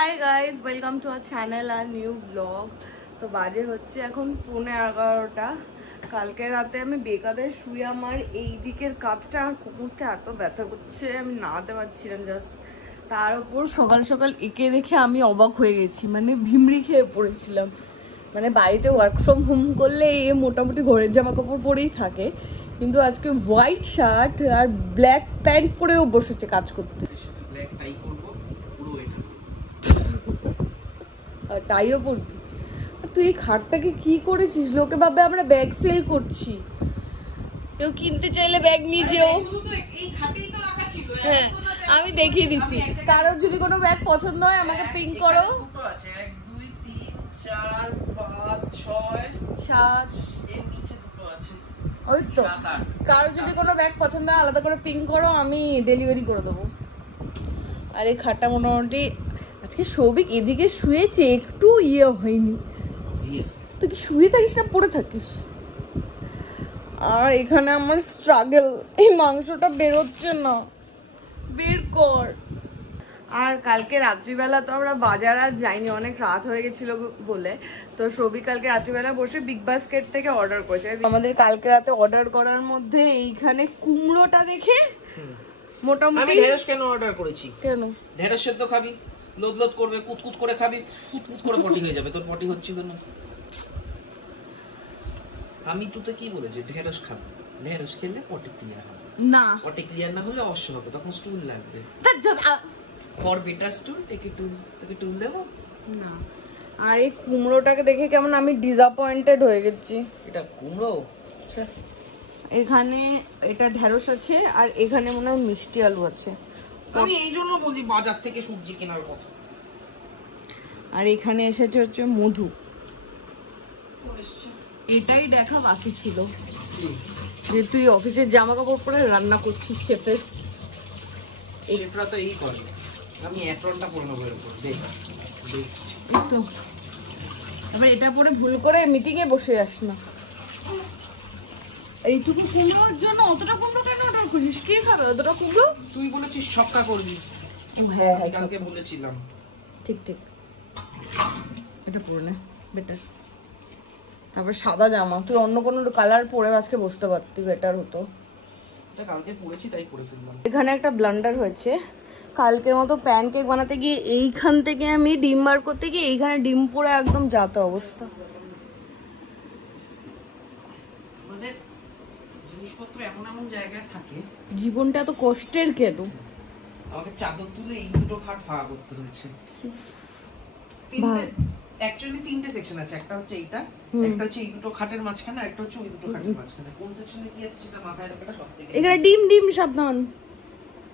High guys, welcome to our channel আর new blog. তো বাজে হচ্ছে এখন 11:15। কালকে রাতে আমি বেকাদের শুয়ে আমার এই দিকের কাঁধটা আর কোমরটা এত ব্যথা করছে, আমি নাড়াতে পারছিলাম জাস্ট। তার উপর সকাল সকাল একে দেখে আমি অবাক হয়ে গেছি, মানে ভিমড়ি খেয়ে পড়েছিলাম। মানে বাড়িতে ওয়ার্ক ফ্রম হোম করলে এ মোটামুটি ঘরের জামা কাপড় পরেই থাকে, কিন্তু আজকে হোয়াইট শার্ট আর ব্ল্যাক প্যান্ট পরেও বসেছে কাজ করতে। টাইও পড়বি? তুই এই খাটটাকে কি করেছিস? লোকে ভাবে আমরা ব্যাগ সেল করছি, কেউ কিনতে চাইলে ব্যাগ নিয়ে যেও। হ্যাঁ, আমি দেখিয়ে দিচ্ছি। কারোর যদি কোনো ব্যাগ পছন্দ হয় আমাকে পিং করো। 1 2 3 4 5 6 7 এর নিচে দুটো আছে। ওই তো, কারোর যদি কোনো ব্যাগ পছন্দ হয় আলাদা করে পিং করো, আমি ডেলিভারি করে দেবো। আর এই খাটটা মোটামুটি আজকে সৌভিক এদিকে শুয়েছে, একটু হয়নি। তুই কি শুয়ে থাকিস না পড়ে থাকিস? আর এখানে আমার স্ট্রাগল, এই মাংসটা বেরোচ্ছে না, বের কর। আর কালকে রাত্রিবেলা তো আমরা বাজার আর যাইনি, অনেক রাত হয়ে গেছিল বলে। তো সৌভিক কালকে রাত্রিবেলা বসে বিগ বাস্কেট থেকে অর্ডার করেছে। আমাদের কালকে রাতে অর্ডার করার মধ্যে এইখানে কুমড়োটা দেখে মোটামুটি। আমি ঢেঁড়স কেন অর্ডার করেছি? কেন? ঢেঁড়স সেদ্ধ খাবি, লোদ লোদ করবে, কুতকুত করে খাবি, কুতকুত করে পটি হয়ে যাবে। তোর পটি হচ্ছিল না। আমি তোতে কি বলেছি? ঢেঁড়স খাবি, ঢেঁড়স খেলে পটি ক্লিয়ার হবে না। পটি ক্লিয়ার না হলে অশ্ব হবে, তখন স্টুল লাগবে। ফর বেটার স্টুল টেকে টুল, তোকে টুল দেবো না। আর এই কুমড়োটাকে দেখে কেমন আমি ডিসঅ্যাপয়েন্টেড হয়ে গেছি। এটা কুমড়ো? এখানে এটা ঢেঁড়স আছে আর এখানে মনে হয় মিষ্টি আলু আছে। আমি এই জন্য বলি বাজার থেকে সবজি কেনার কথা। আর এখানে এসেছে হচ্ছে মধু। এটাই দেখা বাকি ছিল যে তুই অফিসের জামা কাপড় পরে রান্না করছিস শেফের। শেফরা তো এই করে, আমি অ্যাপ্রনটা পরে নেবো এরপর। দেখ তো তারপর এটা পরে ভুল করে মিটিং এ বসে আস না। এইটুকু কুমড়োর জন্য অতটা কুমড়ো কেন অর্ডার করছিস? কি খাবে অতটা কুমড়ো? তুই বলেছিস ছক্কা করবি। হ্যাঁ হ্যাঁ, কালকে বলেছিলাম। ঠিক ঠিক, এটা পরে নে বেটার। তারপর সাদা জামা, তুই অন্য কোনো কালার পরে আজকে বসতে পারতি, বেটার হতো। এটা কালকে পরেছি তাই পরে ফেললাম। এখানে একটা ব্লান্ডার হয়েছে। কালকের মতো প্যানকেক বানাতে গিয়ে এইখান থেকে আমি ডিম বার করতে গিয়ে এইখানে ডিম পড়ে একদম যাতা অবস্থা। আমাদের জিনিসপত্র এমন এমন জায়গায় থাকে, জীবনটা এত কষ্টের কেন? আমাকে চাদর তুলে এই দুটো খাট ফাঁকা করতে হয়েছে। অ্যাকচুয়ালি তিনটে সেকশন আছে, একটা হচ্ছে এইটা, একটা হচ্ছে এই দুটো খাটের মাঝখানে, আর একটা হচ্ছে ওই দুটো খাটের মাঝখানে। কোন সেকশনে কি আছে সেটা মাথায় রাখাটা সবথেকে। এখানে ডিম ডিম সাবধান।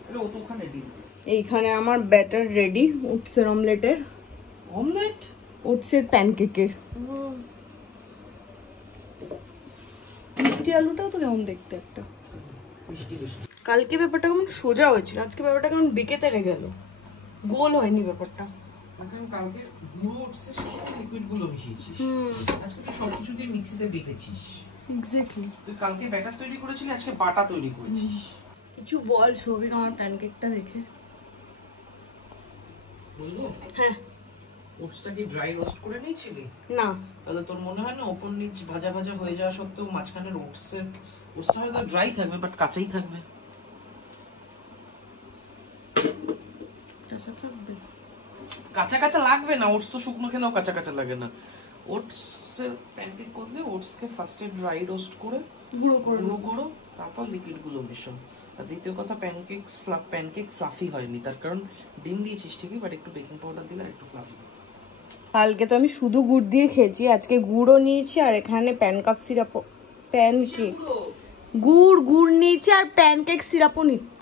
আরে ও তো ওখানে ডিম। এইখানে আমার ব্যাটার রেডি ওটসের অমলেটের। অমলেট? ওটসের প্যানকেকের। মিষ্টি আলুটাও তো কেমন দেখতে একটা। মিষ্টি বেশি। কালকে ব্যাপারটা কেমন সোজা হয়েছিল, আজকে ব্যাপারটা কেমন বেঁকে তেড়ে গেল, গোল হয়নি ব্যাপারটা। কালকে গুঁড়ো ওটসের সাথে লিকুইড গুলো মিশিয়েছিস, আজকে তুই সবকিছু দিয়ে মিক্সিতে বেটেছিস। এক্স্যাক্টলি। তুই কালকে ব্যাটার তৈরি করেছিলি, আজকে বাটা তৈরি করেছিস। কিছু বল সৌভিক আমার প্যানকেকটা দেখে। বলবো? হ্যাঁ। ওটসটা কি ড্রাই রোস্ট করে নিয়েছিলি? না। তাহলে তোর মনে হয় না ওপর নিচ ভাজা ভাজা হয়ে যাওয়া সত্ত্বেও মাঝখানের ওটসটা হয়তো ড্রাই থাকবে, বাট কাঁচাই থাকবে। কাঁচা থাকবে? কাঁচা কাঁচা লাগবে না, ওটস তো শুকনো খেলেও কাঁচা কাঁচা লাগে না। ওটসের প্যানকেক করলে ওটসকে ফার্স্টে ড্রাই রোস্ট করে গুঁড়ো করো, তারপর লিকুইড গুলো মেশাও। আর দ্বিতীয় কথা, প্যানকেক ফ্লাফি হয়নি, তার কারণ ডিম দিয়েছিস ঠিকই, বাট একটু বেকিং পাউডার দিলে একটু ফ্লাফি। কালকে তো আমি শুধু গুড় দিয়ে খেয়েছি, আজকে গুড়ও নিয়েছি আর এখানে প্যানকেক সিরাপ, প্যানকেক গুড় নিয়েছি আর প্যানকেক সিরাপও নিচ্ছি।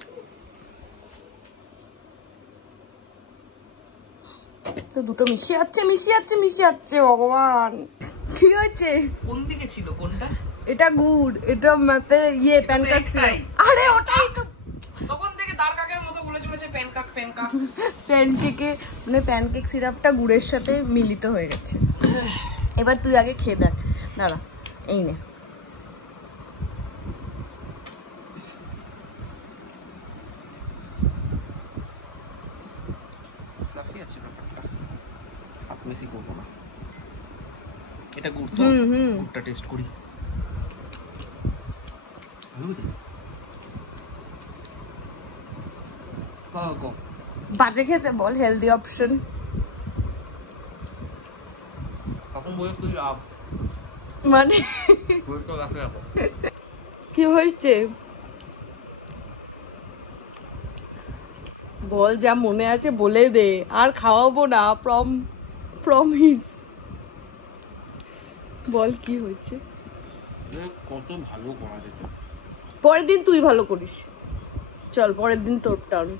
তো দুটো মিশিয়ে যাচ্ছে ভগবান, কি হয়েছে? কোন দিকে ছিল কোনটা? এটা গুড়, এটা ম্যাপে প্যানকেক সিরাপ। আরে ওটাই তো, তখন থেকে দাঁড় কাকের মতো বলে চলেছে প্যানকেক। প্যানকেকে মানে প্যানকেক সিরাপটা গুড়ের সাথে মিলিত হয়ে গেছে। এবার তুই আগে খেয়ে দেখ, দাঁড়া এই নে। ফ্লাফি আছে ব্যাপারটা। বেশি করবো না। এটা গুড় তো, গুড়টা টেস্ট করি। বাজে খেতে বল, হেলদি অপশন। এখন বই তুই আপ মানে বই তো রাখে রাখো। কি হয়েছে বল, যা মনে আছে বলে দে, আর খাওয়াবো না, প্রমিস। বল কি হয়েছে। কত ভালো করা যেত। পরের দিন তুই ভালো করিস, চল পরের দিন তোর টার্ন।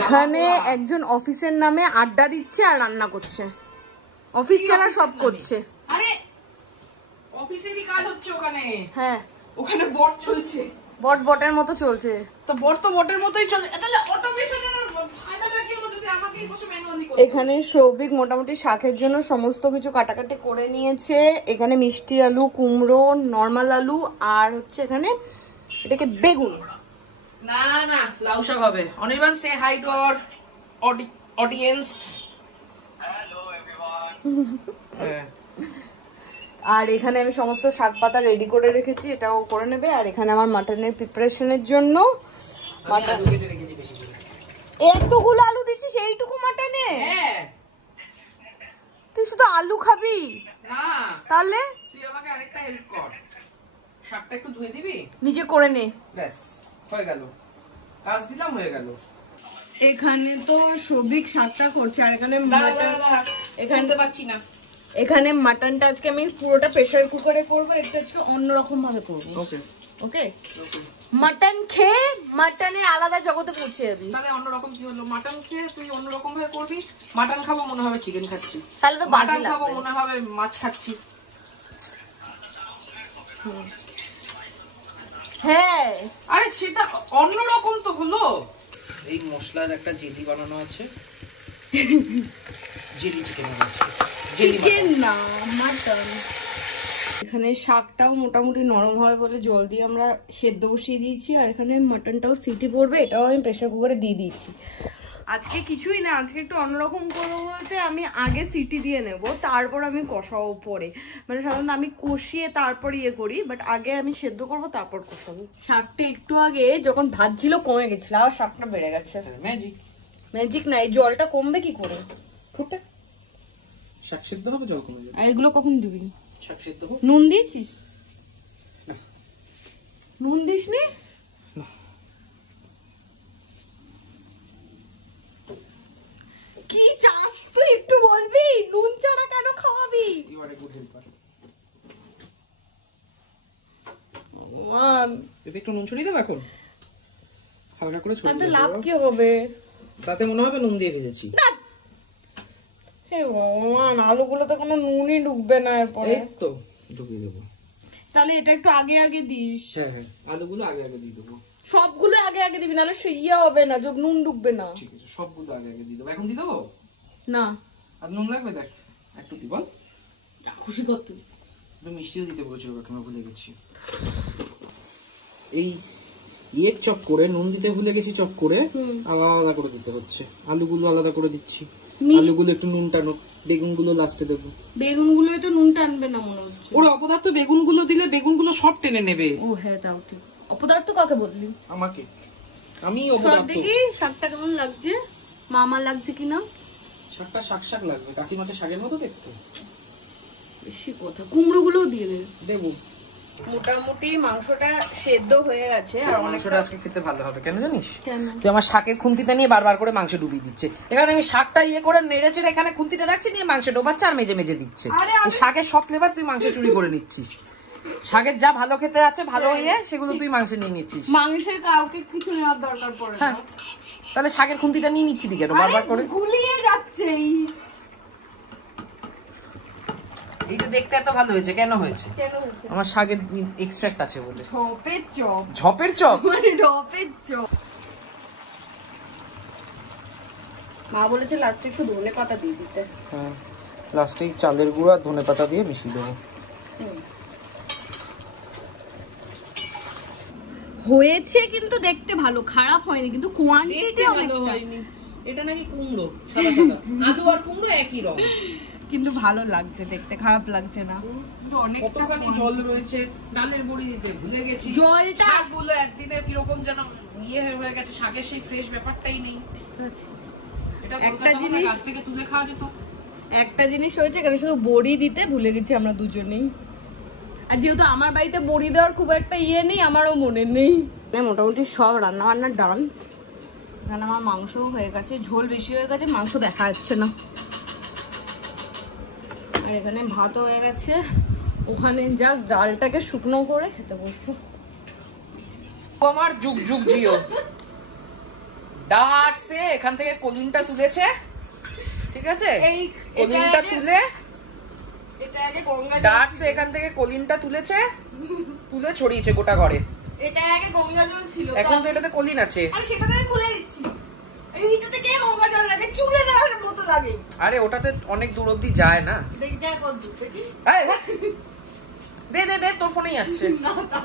এখানে একজন অফিসের নামে আড্ডা দিচ্ছে আর রান্না করছে, অফিস ছাড়া সব করছে। আরে অফিসেরই কাজ হচ্ছে ওখানে। হ্যাঁ, ওখানে বট চলছে, বটের মতো চলছে। তো বটের মতোই চলছে। তাহলে অটোমেশনের ফায়দাটা কি হলো যদি আমাকেই বসে ম্যানুয়ালি করতে। এখানে সৌভিক মোটামুটি শাকের জন্য সমস্ত কিছু কাটাকাটি করে নিয়েছে। এখানে মিষ্টি আলু, কুমড়ো, নরমাল আলু, আর হচ্ছে এখানে এটাকে বেগুন। না না, লাউ শাক হবে। Anirban, say hi to our audience. Hello everyone. আর এখানে আমি সমস্ত শাক পাতা রেডি করে রেখেছি, এটাও করে নেবে। আর এখানে আমার মাটনের প্রিপারেশনের জন্য মাটন কেটে রেখেছি বেশি করে। এতগুলো আলু দিচ্ছিস এইটুকু মাটনে? হ্যাঁ। তুই শুধু আলু খাবি না, তাহলে তুই আমাকে আরেকটা হেল্প কর, শাকটা একটু ধুয়ে দিবি? নিজে করে নে। ব্যাস হয়ে গেল, কাজ দিলাম, হয়ে গেল। এখানে তো সৌভিক শাকটা করছে, আর এখানে এখানে পাচ্ছি না। এখানে মাটনটা আজকে আমি পুরোটা প্রেসার কুকারে করবো, এটা আজকে অন্যরকম ভাবে করবো। ওকে ওকে, মাটন খেয়ে মাটনের আলাদা জগতে পৌঁছে যাবি। তাহলে অন্যরকম কি হলো? মাটন খেয়ে তুই অন্যরকম ভাবে করবি। মাটন খাবো মনে হবে চিকেন খাচ্ছি, তাহলে তো বাজে লাগবে। খাবো মনে হবে মাছ খাচ্ছি। হ্যাঁ, আরে সেটা অন্যরকম তো হলো। এই মশলার একটা জেলি বানানো আছে, জেলি চিকেন আছে, চিকেন না মাটন। এখানে শাকটাও মোটামুটি নরম হবে বলে জল দিয়ে আমরা সেদ্ধ বসিয়ে দিয়েছি, আর এখানে মাটনটাও সিটি পড়বে, এটাও আমি প্রেসার কুকারে দিয়ে দিয়েছি। আজকে কিছুই না, আজকে একটু অন্যরকম করবো বলতে আমি আগে সিটি দিয়ে নেব, তারপর আমি কষাবো পরে। মানে সাধারণত আমি কষিয়ে তারপর ইয়ে করি, বাট আগে আমি সেদ্ধ করবো তারপর কষাবো। শাকটা একটু আগে যখন ভাজছিল কমে গেছিল, আর শাকটা বেড়ে গেছে। ম্যাজিক। ম্যাজিক না, এই জলটা কমবে কি করে? ফুটে শাক সিদ্ধ হবে, জল কমে যাবে। আর এগুলো কখন দিবি? শাক সিদ্ধ হবে। নুন দিয়েছিস? নুন দিস নি? কি চাস তুই একটু বলবি? নুন ছাড়া কেন খাওয়াবি? এতে একটু নুন ছড়িয়ে দেবো এখন, হালকা করে ছড়িয়ে তাতে দেবো। লাভ কি হবে? তাতে মনে হবে নুন দিয়ে ভেজেছি। হে ভগবান, আলুগুলো তো কোনো নুনই ঢুকবে না এরপরে। এই তো ঢুকিয়ে দেবো। তাহলে এটা একটু আগে আগে দিস। হ্যাঁ হ্যাঁ, আলুগুলো আগে আগে দিয়ে দেবো। সবগুলো আগে আগে দিবি, নাহলে সে ইয়ে হবে না, যোগ নুন ঢুকবে না। ঠিক আছে, সবগুলো আগে আগে দিয়ে দেবো। এখন দিয়ে দেবো না, আর নুন লাগবে? দেখ একটু দি, বল। খুশি কর তুই। মিষ্টিও দিতে বলছি, ওকে আমি ভুলে গেছি। এই ইয়ে চপ করে নুন দিতে ভুলে গেছি, চপ করে আলাদা করে দিতে হচ্ছে। আলুগুলো আলাদা করে দিচ্ছি, আলুগুলো একটু নুন টানুক, বেগুনগুলো লাস্টে দেবো। বেগুনগুলোই তো নুন টানবে না মনে হচ্ছে। ওরা অপদার্থ বেগুনগুলো দিলে বেগুনগুলো সব টেনে নেবে। ও হ্যাঁ, তাও ঠিক। অপদার্থ কাকে বললি? আমাকে, আমি সব অপদার্থ। দেখি শাকটা কেমন লাগছে, মামা লাগছে কিনা। শাকটা শাক শাক লাগবে, কাকিমাকে শাকের মতো দেখতে। বেশি কথা, কুমড়োগুলো দিয়ে দে। দেবো। মোটামুটি মাংসটা সেদ্ধ হয়ে গেছে, আর মাংসটা আজকে খেতে ভালো হবে। কেন জানিস? কেন? তুই আমার শাকের খুন্তিটা নিয়ে বারবার করে মাংস ডুবিয়ে দিচ্ছে। এখানে আমি শাকটা ইয়ে করে নেড়ে চেড়ে এখানে খুন্তিটা রাখছি, নিয়ে মাংস ডোবাচ্ছে আর মেজে মেজে দিচ্ছে। এই শাকের সব ফ্লেভার তুই মাংস চুরি করে নিচ্ছিস। শাকের যা ভালো খেতে আছে, ভালো ইয়ে, সেগুলো তুই মাংস নিয়ে নিচ্ছিস। মাংসের কাউকে কিছু নেওয়ার দরকার পড়ে না। তাহলে শাকের খুন্তিটা নিয়ে নিচ্ছি কেন বারবার করে? গুলিয়ে যাচ্ছে। এই তো দেখতে এত ভালো হয়েছে, কেন হয়েছে? কেন হয়েছে? আমার শাকের এক্সট্রাক্ট আছে বলে। ঝপের চপ। ঝপের চপ? মানে ঢপের চপ। মা বলেছে লাস্টে একটু ধনে পাতা দিয়ে দিতে। হ্যাঁ, লাস্টে চালের গুঁড়া ধনে পাতা দিয়ে মিশিয়ে দেবো। হয়েছে কিন্তু দেখতে ভালো, খারাপ হয়নি, কিন্তু কোয়ান্টিটি অনেকটা হয়নি। এটা নাকি কুমড়ো, সাদা সাদা আলু আর কুমড়ো একই রকম, কিন্তু ভালো লাগছে দেখতে, খারাপ লাগছে না। কিন্তু অনেকটা কতখানি জল রয়েছে, ডালের বড়ি দিতে ভুলে গেছি, জলটা শাকগুলো একদিনে কিরকম যেন ইয়ে হয়ে গেছে, শাকের সেই ফ্রেশ ব্যাপারটাই নেই। ঠিক আছে, এটা একটা জিনিস গাছ থেকে তুলে খাওয়া যেত। একটা জিনিস হয়েছে, এখানে শুধু বড়ি দিতে ভুলে গেছি আমরা দুজনেই, আর যেহেতু আমার বাড়িতে বড়ি দেওয়ার খুব একটা ইয়ে নেই, আমারও মনে নেই। মোটামুটি সব রান্না বান্না ডান। এখানে আমার মাংসও হয়ে গেছে, ঝোল বেশি হয়ে গেছে, মাংস দেখা যাচ্ছে না। আর এখানে ভাতও হয়ে গেছে, ওখানে জাস্ট ডালটাকে শুকনো করে খেতে বসবো। আমার যুগ যুগ জিও ডাটসে এখান থেকে কলিনটা তুলেছে, ঠিক আছে, এই কলিনটা তুলে এটা আগে গঙ্গা ডাটসে এখান থেকে কলিনটা তুলেছে, তুলে ছড়িয়েছে গোটা ঘরে। এটা আগে গঙ্গা জল ছিল, এখন তো এটাতে কলিন আছে। আরে সেটা তো আমি ভুলে গেছি। এইটাতে কে গঙ্গা জল লাগে, চুলে দেওয়ার মতো লাগে। আরে ওটাতে অনেক দূর অব্দি যায় না। দেখ যায় কত দূর দেখি। আরে দে দে দে, তোর ফোনেই আসছে,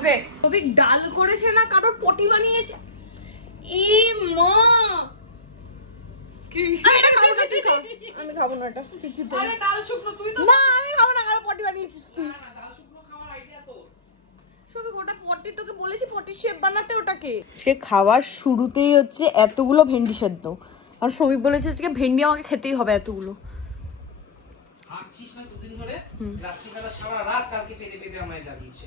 দে। কবি ডাল করেছে না কারোর পটি বানিয়েছে। এই মা কি, আমি খাবো না এটা কিছুতে। আরে ডাল শুকনো তুই তো না, আমি খাবো না, কারোর পটি বানিয়েছিস তুই। না, ডাল শুকনো খাওয়ার আইডিয়া তো। সবই গোটা পটি, তোকে বলেছি পটি শেপ বানাতে ওটাকে। সে খাওয়ার শুরুতেই হচ্ছে এতগুলো ভেন্ডি সেদ্ধ, আর সবই বলেছে আজকে ভেন্ডি আমাকে খেতেই হবে এতগুলো। হাঁটছিস না দুদিন ধরে, রাত্রিবেলা সারা রাত কালকে পেদে পেদে আমায় জাগিয়েছে।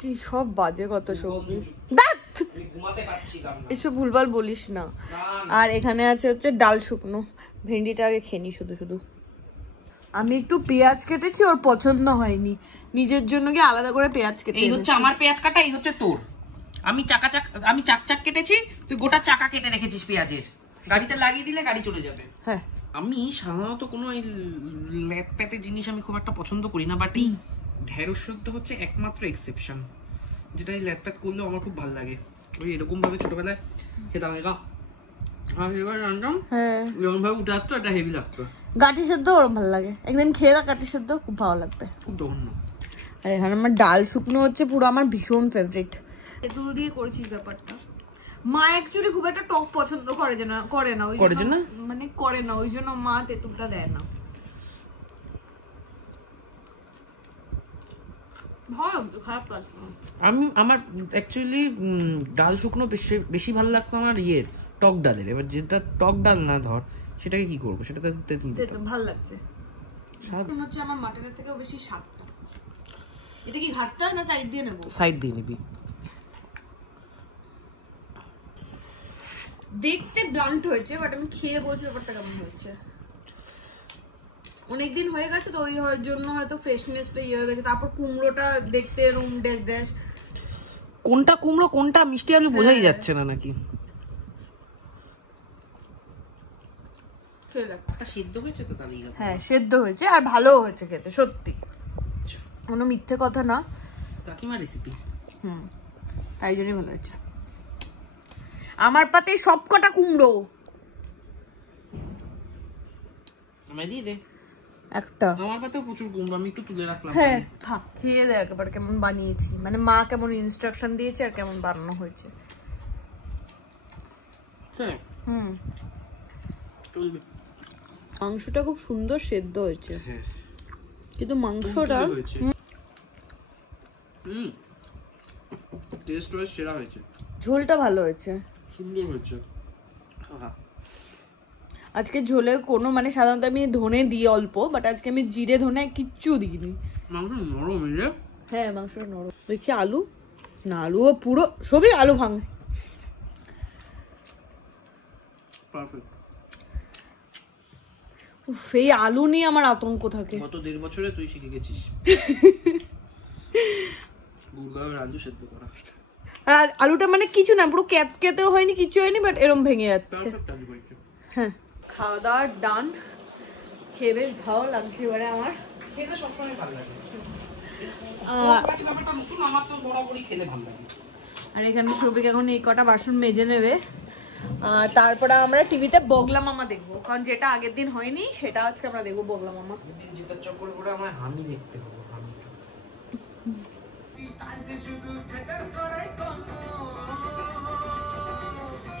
কি সব বাজে কত সবজি, দাঁত আমি ঘুমাতে পারছিলাম না। এসব ভুলভাল বলিস না। আর এখানে আছে হচ্ছে ডাল শুকনো, ভেন্ডিটা আগে খেনি শুধু শুধু। আমি একটু পেঁয়াজ কেটেছি, ওর পছন্দ হয়নি, নিজের জন্য কি আলাদা করে পেঁয়াজ কেটে। এই হচ্ছে আমার পেঁয়াজ কাটা, এই হচ্ছে তোর। আমি চাক চাক কেটেছি, তুই গোটা চাকা কেটে রেখেছিস পেঁয়াজের। গাড়িতে লাগিয়ে দিলে গাড়ি চলে যাবে। হ্যাঁ, আমি সাধারণত কোনো এই ল্যাপপ্যাতে জিনিস আমি খুব একটা পছন্দ করি না, বাট এই ঢেঁড়স সেদ্ধ হচ্ছে একমাত্র এক্সেপশন, যেটা এই ল্যাপপ্যাত করলেও আমার খুব ভালো লাগে। ওই এরকম ভাবে ছোটবেলায় খেতাম, আর এবার জানতাম এরকম ভাবে উঠে আসতো, এটা হেভি লাগতো। গাঠি সেদ্ধ ওরম ভালো লাগে, একদিন খেয়ে দাও গাঠি সেদ্ধ, খুব ভালো লাগবে, খুব দহন্য। আর এখানে আমার ডাল শুকনো হচ্ছে পুরো আমার ভীষণ ফেভারিট। তেঁতুল দিয়ে করেছিস ব্যাপারটা। মা অ্যাকচুয়ালি খুব একটা টক পছন্দ করে না, ওই জন্য মানে করে না, ওই জন্য মা তেঁতুলটা দেয় না। ভালো, খারাপ লাগছে না। আমার অ্যাকচুয়ালি ডাল শুকনো বেশি ভালো লাগতো আমার ইয়ের টক ডালের। এবার যেটা টক ডাল না ধর, সেটাকে কি করবো, সেটাতে তেঁতুল দিতাম। ভালো লাগছে, মনে হচ্ছে আমার মাটনের থেকেও বেশি স্বাদটা। এটা কি ঘাটটা না সাইড দিয়ে নেবো? সাইড দিয়ে নিবি। দেখতে ব্লান্ট হয়েছে, বাট আমি খেয়ে বলছি ব্যাপারটা কেমন হয়েছে। অনেকদিন হয়ে গেছে তো, ওই জন্য হয়তো ফ্রেশনেসটা ইয়ে হয়ে গেছে। তারপর কুমড়োটা দেখতে এরকম ড্যাশ ড্যাশ, কোনটা কুমড়ো কোনটা মিষ্টি আলু বোঝাই যাচ্ছে না নাকি। সিদ্ধ হয়েছে তো তাহলেই হবে। হ্যাঁ সেদ্ধ হয়েছে, আর ভালো হয়েছে খেতে, সত্যি কোনো মিথ্যে কথা না। কাকিমা রেসিপি, তাই জন্যই ভালো হয়েছে। আমার পাতে সবকটা কুমড়ো আমায় দিয়ে দে একটা। আমার পাতেও প্রচুর কুমড়ো, আমি একটু তুলে রাখলাম। হ্যাঁ খা, খেয়ে দেখ একেবারে কেমন বানিয়েছি, মানে মা কেমন ইনস্ট্রাকশন দিয়েছে আর কেমন বানানো হয়েছে। হ্যাঁ চলবে। মাংসটা খুব সুন্দর সেদ্ধ হয়েছে, হ্যাঁ কিন্তু মাংসটা টেস্ট ওয়াইজ সেরা হয়েছে, ঝোলটা ভালো হয়েছে, সুন্দর হয়েছে। আজকে ঝোলে কোনো মানে সাধারণত আমি ধনে দিই অল্প, বাট আজকে আমি জিরে ধনে কিচ্ছু দিইনি। মাংস নরম হয়েছে। হ্যাঁ মাংসটা নরম। দেখি আলু, না আলুও পুরো সবই আলু ভাঙ। পারফেক্ট। এই আলু নিয়ে আমার আতঙ্ক থাকে। গত 1.5 বছরে তুই শিখে গেছিস গুড়গাঁওয়ের আলু সেদ্ধ করা। আর আলুটা মানে কিছু না, পুরো কেতেও হয়নি, কিছু হয়নি, বাট এরম ভেঙে যাচ্ছে। হ্যাঁ খাওয়া দাওয়ার ডান, খেয়ে বেশ ভালো লাগছে। এবারে আমার খেতে সবসময় ভালো লাগে, আমার তো বরাবরই খেতে ভালো লাগে। আর এখানে সবিক এখন এই কটা বাসন মেজে নেবে, তারপরে আমরা টিভিতে বগলা মামা দেখবো, কারণ যেটা আগের দিন হয়নি সেটা আজকে আমরা দেখবো বগলা মামা। যেটা চক্কর করে আমার হামি দেখতে হবে, হামি।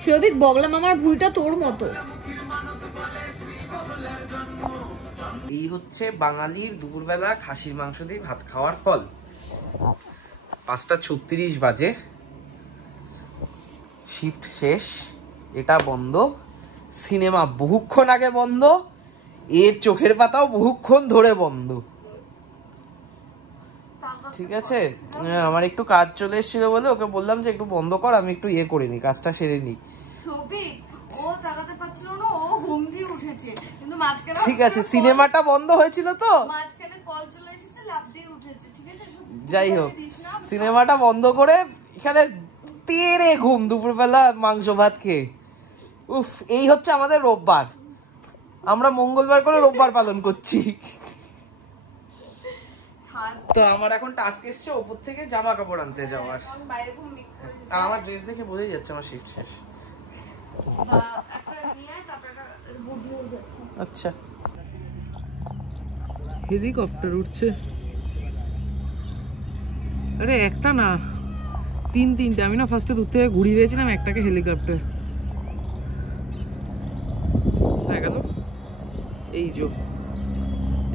সৌভিক বগলা মামার ভুঁড়িটা তোর মতো। এই হচ্ছে বাঙালির দুপুরবেলা খাসির মাংস দিয়ে ভাত খাওয়ার ফল। 5:36 বাজে, শিফট শেষ, এটা বন্ধ, সিনেমা বহুক্ষণ আগে বন্ধ, এর চোখের পাতাও বহুক্ষণ ধরে বন্ধ। ঠিক আছে, আমার একটু কাজ চলে এসেছিল বলে ওকে বললাম যে একটু বন্ধ কর, আমি একটু ইয়ে করে নি, কাজটা সেরে নি। ঠিক আছে, সিনেমাটা বন্ধ হয়েছিল তো, যাই হোক সিনেমাটা বন্ধ করে এখানে তেরে ঘুম, দুপুরবেলা মাংস ভাত খেয়ে। উফ, এই হচ্ছে আমাদের রোববার, আমরা মঙ্গলবার করে রোববার পালন করছি। তো আমার এখন টাস্ক এসছে ওপর থেকে জামা কাপড় আনতে যাওয়ার, আর আমার ড্রেস দেখে বোঝাই যাচ্ছে আমার শিফট শেষ। আচ্ছা, হেলিকপ্টার উঠছে, আরে একটা না, তিনটে। আমি না ফার্স্টে দূর থেকে ঘুরিয়ে পেয়েছিলাম একটাকে হেলিকপ্টার। দেখা গেল এই যে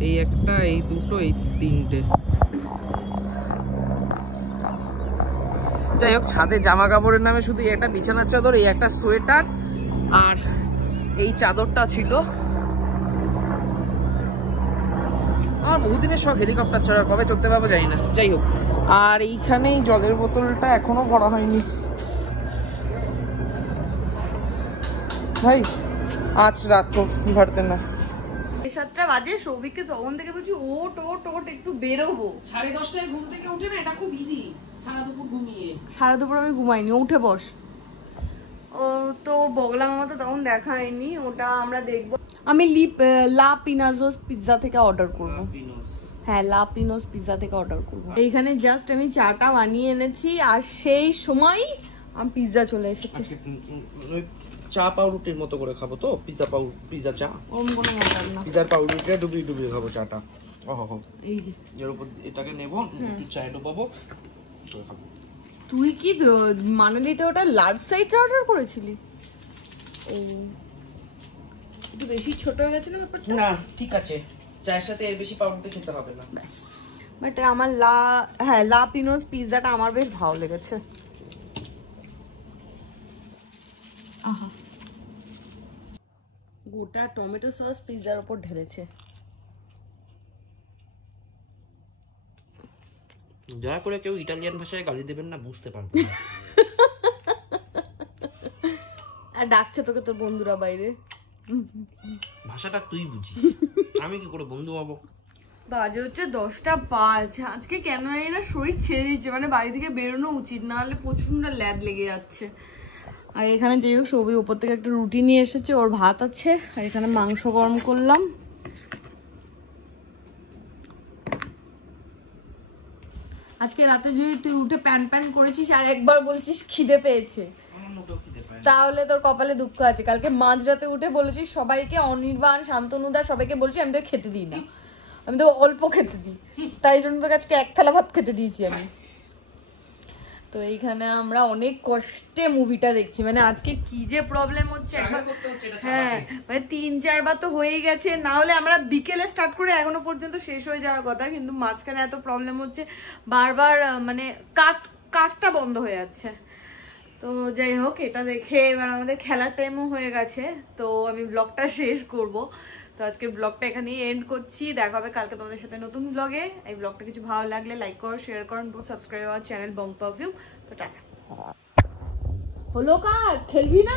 এই একটা, এই দুটো, এই তিনটে। যাই হোক, ছাদে জামা কাপড়ের নামে শুধু একটা বিছানার চাদর, এই একটা সোয়েটার আর এই চাদরটা ছিল। আমার বহুদিনের শখ হেলিকপ্টার চড়ার, কবে চড়তে পারবো জানি না। যাই হোক, আর এইখানে জলের বোতলটা এখনো ভরা হয়নি ভাই, আজ রাত তো ভরতে না। 7টা বাজে, সৌভিককে তখন থেকে বলছি ওট ওট ওট একটু বেরোবো। 10:30টায় ঘুম থেকে উঠে না, এটা খুব ইজি, সারা দুপুর ঘুমিয়ে। সারা দুপুর আমি ঘুমাইনি, উঠে বস। ও তো বগলা মামা তো তখন দেখা হয়নি, ওটা আমরা দেখবো। আমি লা পিনাজোস পিৎজা থেকে অর্ডার করবো। হ্যাঁ, লা পিনোস পিৎজা থেকে অর্ডার করবো। এইখানে জাস্ট আমি চাটা বানিয়ে এনেছি, আর সেই সময় আমি পিৎজা চলে এসেছে। চা পাউরুটির মতো করে খাবো তো, পিৎজা চা, ওরকম কোনো ব্যাপার না। পিৎজার পাউরুটিটা ডুবিয়ে খাবো চাটা। ওহো, এই যে এর উপর এটাকে নেব, একটু চায়ে ডুবাবো, খাবো। তুই কি মানালিতে ওটা লার্জ সাইজ অর্ডার করেছিলি? ও, একটু বেশি ছোট হয়ে গেছে না ব্যাপারটা? না, ঠিক আছে, চায়ের সাথে এর বেশি পাউরুটি খেতে হবে না। বাট আমার লা পিনোস পিৎজাটা আমার বেশ ভালো লেগেছে। গোটা টমেটো সস পিৎজার উপর ঢেলেছে। দয়া করে কেউ ইটালিয়ান ভাষায় গালি দেবেন না, বুঝতে পারবো না। আর ডাকছে তোকে তোর বন্ধুরা বাইরে, ভাষাটা তুই বুঝি, আমি কি করে বন্ধু হবো। বাজে হচ্ছে 10:05। আজকে কেন না শরীর ছেড়ে দিচ্ছে, মানে বাড়ি থেকে বেরোনো উচিত না হলে প্রচন্ড ল্যাদ লেগে যাচ্ছে। আর এখানে যেই হোক সবই উপর থেকে একটা রুটি নিয়ে এসেছে, ওর ভাত আছে, আর এখানে মাংস গরম করলাম। আজকে রাতে যদি তুই উঠে প্যান করেছিস আর একবার বলছিস খিদে পেয়েছে, তাহলে তোর কপালে দুঃখ আছে। কালকে মাঝরাতে উঠে বলেছিস সবাইকে, অনির্বাণ, শান্তনুদা সবাইকে বলছি আমি তো খেতে দিই না, আমি তো অল্প খেতে দিই, তাই জন্য তোকে আজকে এক থালা ভাত খেতে দিয়েছি আমি। তো এইখানে আমরা অনেক কষ্টে মুভিটা দেখছি, মানে আজকে কি যে প্রবলেম হচ্ছে, হ্যাঁ মানে 3-4 বার তো হয়ে গেছে, না হলে আমরা বিকেলে স্টার্ট করে এখনো পর্যন্ত শেষ হয়ে যাওয়ার কথা, কিন্তু মাঝখানে এত প্রবলেম হচ্ছে, বারবার মানে কাজটা বন্ধ হয়ে যাচ্ছে। তো যাই হোক, এটা দেখে এবার আমাদের খেলার টাইমও হয়ে গেছে, তো আমি ব্লগটা শেষ করব। তো আজকের ব্লগটা এখানেই এন্ড করছি, দেখা হবে কালকে তোমাদের সাথে নতুন ব্লগে। এই ব্লগটা কিছু ভালো লাগলে লাইক করো, শেয়ার করো, do subscribe our channel Bong perfume. তো টাটা। হলো কাজ, খেলবি না?